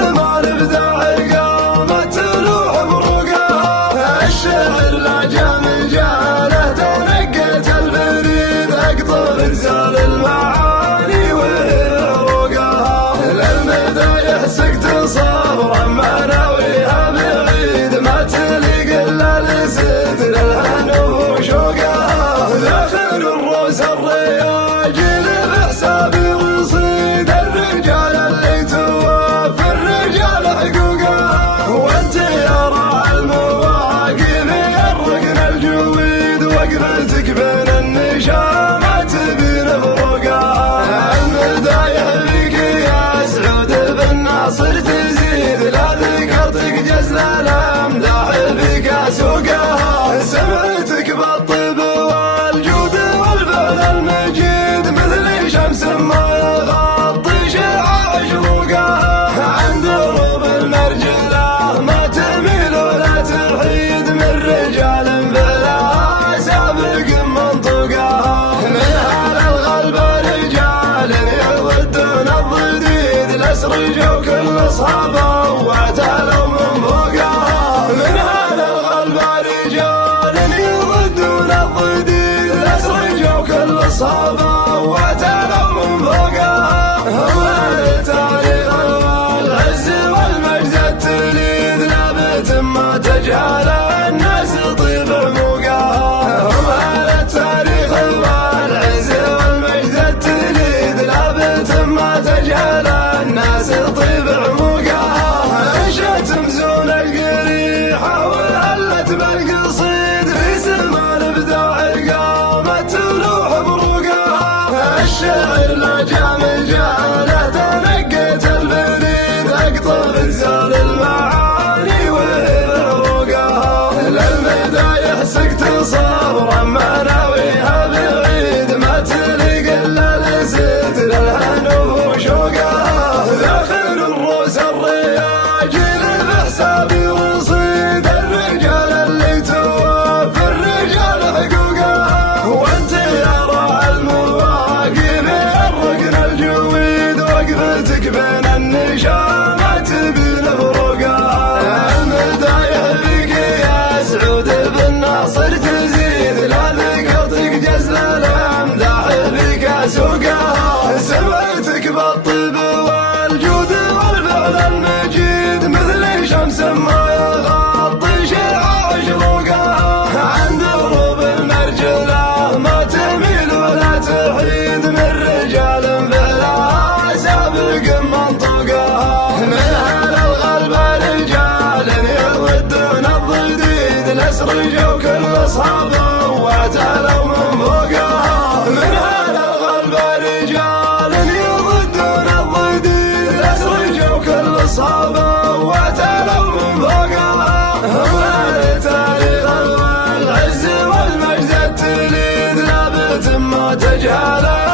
زمان ابداع قامت تلوح بروقها، الشعر لا جامل جاله تنقت الفريد اقطر انزال المعاني وروقها، للمدايح سكت صبرا مناويها بعيد ما تليق الا لستر الهنو شوقها، داخل الروس الرياجل بحسابي وصيد الرجال اللي توفى الرجال حقوقها، وانت يا راعي المواقف الركن الجويد وقفتك بين النشامات بين فروقها، المدايح بك يا سعود بالناصر تزيد لا ذكرتك جزل الامداح بك سوقها، سمعتك بالطيب والجود والفعل المجيد مثل شمس ما يغطي شعاع شروقها، عند دروب المرجله ما تميل ولا تحيد من رجال بلا سابق منطقها، من اهل الغلب رجال يضدون الضديد الاسر جو كل اصحابه واعتلوا من فوقها، من اهل الغلب رجال يضدون الضديد الاسر جو كل اصحابه واعتلوا من فوقها، هم التاريخ والعز والمجد التليد لابت ما تجهل الناس طيب عموقها، هم التاريخ والعز والمجد التليد لابت ما تجهل الناس طيب عموقها، انشأت مزون القريحة وهلت بالقصيد في زمان ابداع قامت تلوح بروقها، الشعر لا جامل جاله تنقت الفريد اقطر انزال المعاني وروقها، للمدايح سكت صبرا مناويها بعيد ما تليق الا لستر الهنو شوقها، داخل الروس الرياجل بحسابي وصيد الرجال اللي توفى الرجال حقوقها، وانت يا راعي المواقف الركن الجويد وقفتك بين النشامات بين فروقها، المدايح بك يا سعود بالناصر تزيد لا ذكرتك جزل الامداح بك سوقها، سمعتك بالطيب والجود والفعل المجيد مثل شمس ما يغطي شعاع شروقها، عند دروب المرجله ما تميل ولا تحيد من رجال بلا سابق منطقها، من اهل الغلب رجال يضدون الضديد الاسر جو كل اصحابه واعتلوا من فوقها، من اهل الغلب رجال يضدون الضديد الاسر جو كل اصحابه واعتلوا من فوقها، هم التاريخ والعز والمجد التليد لابت ما تجهله